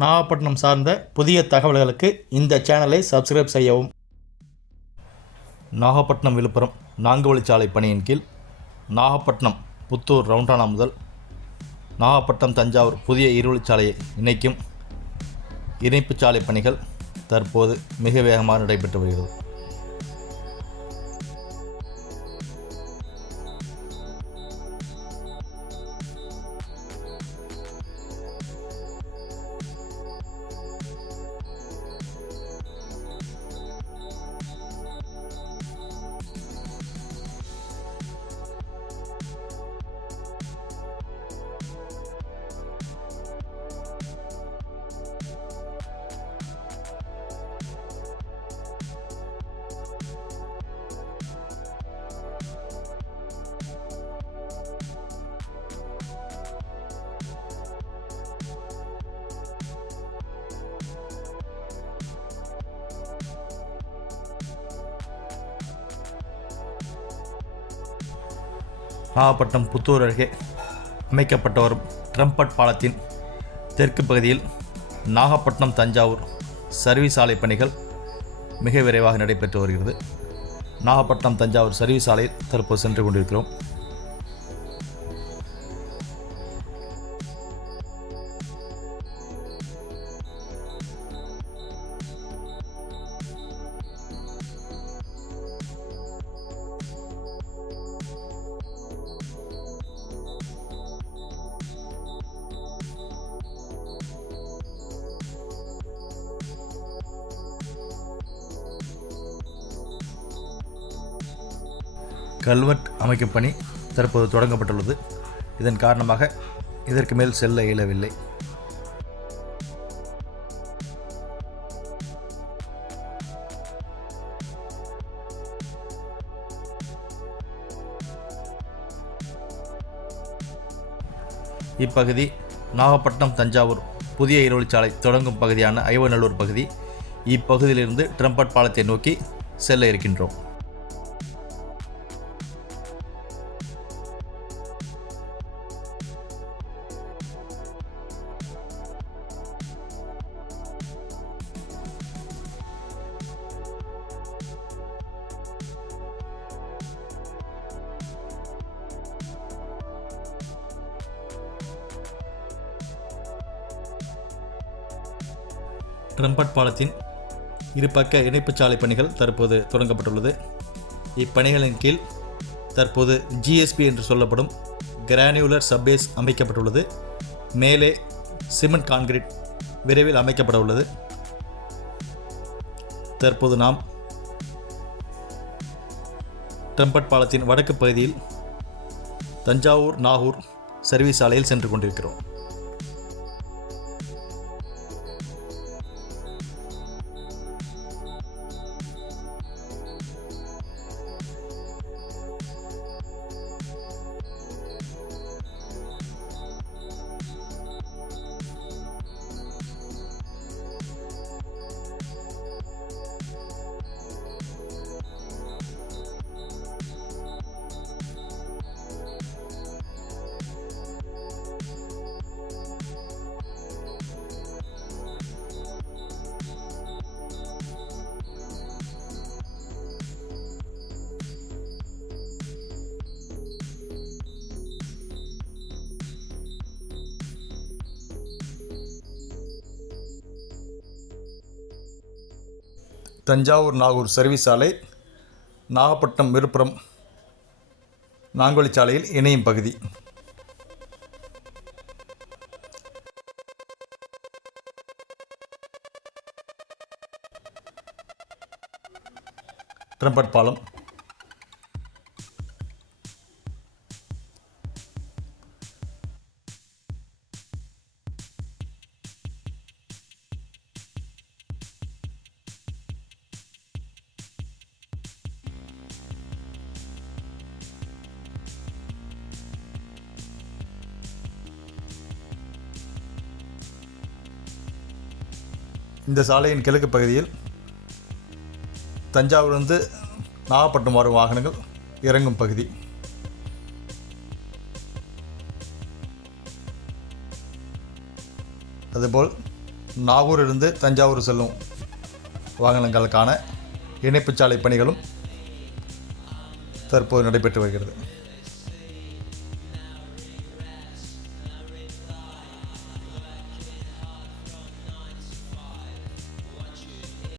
நாகப்பட்டினம் சார்ந்த புதிய தகவல்களுக்கு இந்த சேனலை சப்ஸ்கிரைப் செய்யவும். நாகப்பட்டினம் விழுப்புரம் நான்கு வழிச்சாலை பணியின் கீழ் நாகப்பட்டினம் புத்தூர் ரவுண்டானா முதல் நாகப்பட்டினம் தஞ்சாவூர் புதிய இருவழிச்சாலையை இணைக்கும் இணைப்புச் சாலை பணிகள் தற்போது மிக வேகமாக நடைபெற்று வருகிறது. நாகப்பட்டினம் புத்தூர் அருகே அமைக்கப்பட்டு வரும் ட்ரம்பட் பாலத்தின் தெற்கு பகுதியில் நாகப்பட்டினம் தஞ்சாவூர் சர்வீஸ் சாலை பணிகள் மிக விரைவாக நடைபெற்று வருகிறது. நாகப்பட்டினம் தஞ்சாவூர் சர்வீஸ் சாலையில் தற்போது சென்று கொண்டிருக்கிறோம். கல்வெட் அமைக்கும் பணி தற்போது தொடங்கப்பட்டுள்ளது. இதன் காரணமாக இதற்கு மேல் செல்ல இயலவில்லை. இப்பகுதி நாகப்பட்டினம் தஞ்சாவூர் புதிய இருவழிச்சாலை தொடங்கும் பகுதியான ஐவநல்லூர் பகுதி. இப்பகுதியிலிருந்து ட்ரம்பட் பாலத்தை நோக்கி செல்ல இருக்கின்றோம். ட்ரம்பட் பாலத்தின் இருபக்க இணைப்புச் சாலை பணிகள் தற்போது தொடங்கப்பட்டுள்ளது. இப்பணிகளின் கீழ் தற்போது ஜிஎஸ்பி என்று சொல்லப்படும் கிரானியுலர் சப்பேஸ் அமைக்கப்பட்டுள்ளது. மேலே சிமெண்ட் கான்கிரீட் விரைவில் அமைக்கப்பட உள்ளது. தற்போது நாம் ட்ரம்பட் பாலத்தின் வடக்கு பகுதியில் தஞ்சாவூர் நாகூர் சர்வீஸ் சாலையில் சென்று கொண்டிருக்கிறோம். தஞ்சாவூர் நாகூர் சர்வீஸ் சாலை நாகப்பட்டினம் விழுப்புரம் நான்குவழி சாலையில் இணையும் பகுதி. ட்ரம்பட் பாலம் இந்த சாலையின் கிழக்கு பகுதியில் தஞ்சாவூர்லேருந்து நாகப்பட்டினம் வரும் வாகனங்கள் இறங்கும் பகுதி. அதுபோல் நாகூரிலிருந்து தஞ்சாவூர் செல்லும் வாகனங்களுக்கான இணைப்புச் சாலை பணிகளும் தற்போது நடைபெற்று வருகிறது.